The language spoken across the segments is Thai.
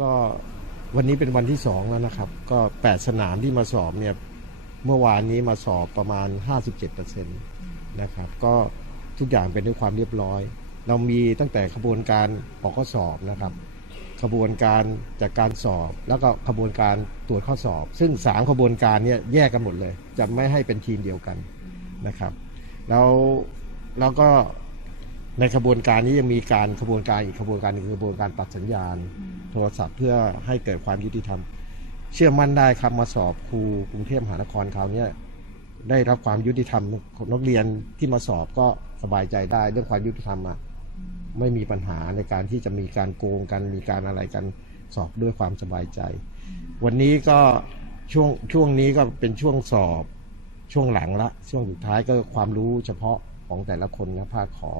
ก็วันนี้เป็นวันที่สองแล้วนะครับ ก็แปดสนามที่มาสอบเนี่ยเมื่อวานนี้มาสอบประมาณ 57%นะครับ ก็ทุกอย่างเป็นด้วยความเรียบร้อย เรามีตั้งแต่ขบวนการออกข้อสอบนะครับ ขบวนการจากการสอบ แล้วก็ขบวนการตรวจข้อสอบ ซึ่งสามขบวนการเนี่ยแยกกันหมดเลย จะไม่ให้เป็นทีมเดียวกันนะครับ แล้วแล้วก็ ในขบวนการนี้ยังมีการขบวนการอีกขบวนการหนึงคือขบวนการตัดสัญญาณ โทรศัพท์เพื่อให้เกิดความยุติธรรม เชื่อมั่นได้ครับมาสอบครูกรุงเทพมหานครคราวเนี้ยได้รับความยุติธรรมของนักเรียนที่มาสอบก็สบายใจได้เรื่องความยุติธรรมอะไม่มีปัญหาในการที่จะมีการโกงกันมีการอะไรกันสอบด้วยความสบายใจ วันนี้ก็ช่วงช่วงนี้ก็เป็นช่วงสอบช่วงหลังละ ช่วงสุดท้ายก็ความรู้เฉพาะของแต่ละคนนะภาคขอ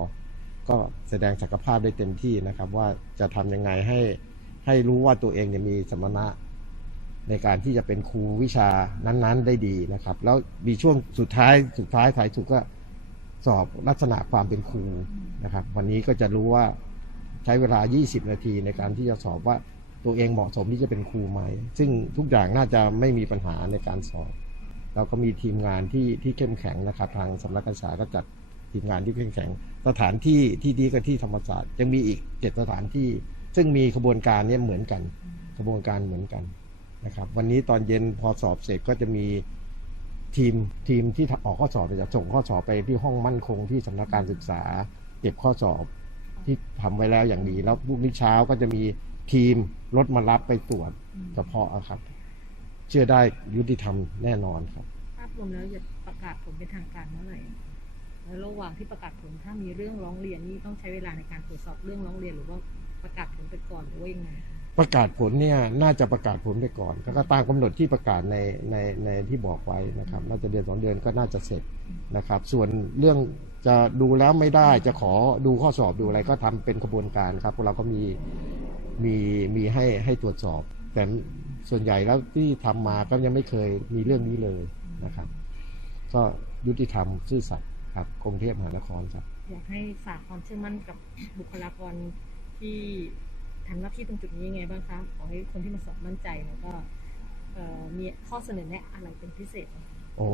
ก็แสดงศักยภาพได้เต็มที่นะครับ ว่าจะทำยังไงให้ให้รู้ว่าตัวเองเนี่ยมีสมรรถนะในการที่จะเป็นครูวิชานั้น ๆ ได้ดีนะครับ แล้วมีช่วงสุดท้ายสุดท้ายท้ายสุดก็สอบลักษณะความเป็นครูนะครับ วันนี้ก็จะรู้ว่าใช้เวลา 20 นาทีในการที่จะสอบว่าตัวเองเหมาะสมที่จะเป็นครูไหม ซึ่งทุกอย่างน่าจะไม่มีปัญหาในการสอบ เราก็มีทีมงานที่ที่เข้มแข็งนะครับ ทางสำนักการศึกษาก็จัด ทีมงานที่เข้มแข็ง สถานที่ที่ดีก็ที่ธรรมศาสตร์ยังมีอีกเจ็ดสถานที่ ซึ่งมีขบวนการเนี้เหมือนกันขบวนการเหมือนกันนะครับ วันนี้ตอนเย็นพอสอบเสร็จก็จะมีทีมทีมที่ออกข้อสอบจะส่งข้อสอบไปที่ห้องมั่นคงที่สำนักการศึกษา เก็บข้อสอบที่ทำไว้แล้วอย่างดี แล้วพรุ่งนี้เช้าก็จะมีทีมรถมารับไปตรวจเฉพาะครับ เชื่อได้ยุติธรรมแน่นอนครับภาพรวมแล้วจะประกาศผลเป็นทางการเมื่อไหร่ ระหว่างที่ประกาศผลถ้ามีเรื่องร้องเรียนนี่ต้องใช้เวลาในการตรวจสอบเรื่องร้องเรียนหรือว่าประกาศผลไปก่อนหรือว่ายังไงประกาศผลเนี่ยน่าจะประกาศผลไปก่อนแล้วก็ตามกำหนดที่ประกาศในในในที่บอกไว้นะครับ น่าจะเดือนสองเดือนก็น่าจะเสร็จนะครับ ส่วนเรื่องจะดูแล้วไม่ได้จะขอดูข้อสอบดูอะไรก็ทำเป็นกระบวนการครับพวกเราก็มีมีมีให้ให้ตรวจสอบ แต่ส่วนใหญ่แล้วที่ทำมาก็ยังไม่เคยมีเรื่องนี้เลยนะครับ ก็ยุติธรรมซื่อสัตย์ ครับกรุงเทพมหานครครับ อยากให้ฝากความเชื่อมั่นกับบุคลากรที่ทำหน้าที่ตรงจุดนี้ยังไงบ้างคะขอให้คนที่มาสอบมั่นใจแล้วก็เอ่อมีข้อเสนอแนะอะไรเป็นพิเศษไหม โอ้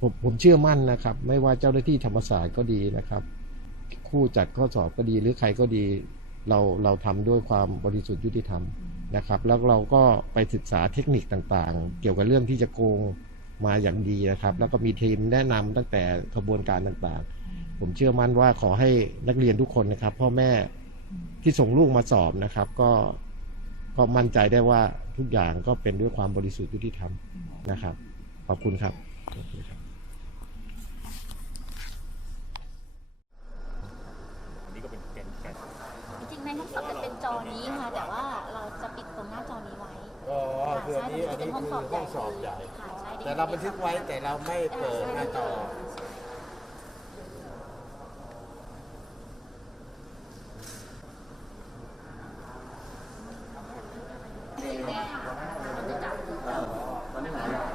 ผมผมเชื่อมั่นนะครับ ไม่ว่าเจ้าหน้าที่ธรรมศาสตร์ก็ดีนะครับ คู่จัดข้อสอบก็ดีหรือใครก็ดี เราเราทำด้วยความบริสุทธิ์ยุติธรรมนะครับ แล้วเราก็ไปศึกษาเทคนิคต่างๆ เกี่ยวกับเรื่องที่จะโกง มาอย่างดีนะครับ แล้วก็มีทีมแนะนำตั้งแต่ขบวนการต่างๆ ผมเชื่อมั่นว่าขอให้นักเรียนทุกคนนะครับ พ่อแม่ที่ส่งลูกมาสอบนะครับ ก็ก็มั่นใจได้ว่าทุกอย่างก็เป็นด้วยความบริสุทธิ์ยุติธรรมนะครับ ขอบคุณครับขอบคุณครับอันนี้ก็เป็นแกนแกนจริงๆในห้องสอบจะเป็นจอนี้ค่ะแต่ว่าเราจะปิดตรงหน้าจอนี้ไว้อ๋อคืออันนี้ใช่อันนี้เป็คือห้องสอบใหญ่ค่ะใช่ แต่เราบันทึกไว้แต่เราไม่เปิดหน้าจอตอนนี้ไหน